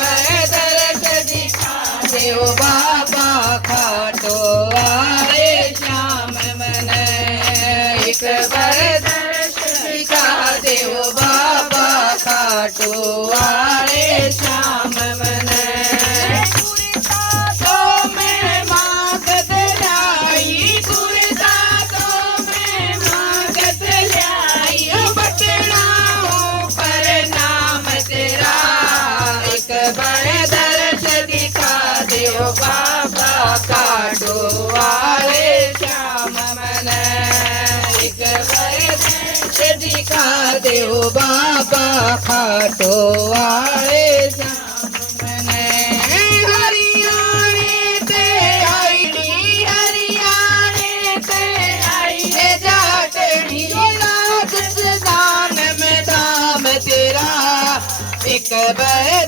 बदर्श दिखा दे ओ बाबा खाटो वाले श्याम मन एक बदर्श दिखा दे ओ बाबा खाटो वाले श्याम मन बदर्श दिखा दे ओ बाबा खाटो वाले श्याम मन एक बदर्श दिखा दे ओ बाबा खाटो वाले श्याम मन हरियाणे पे आई हरियाणे पे आई जाटनी राजस्थान में धाम तेरा एक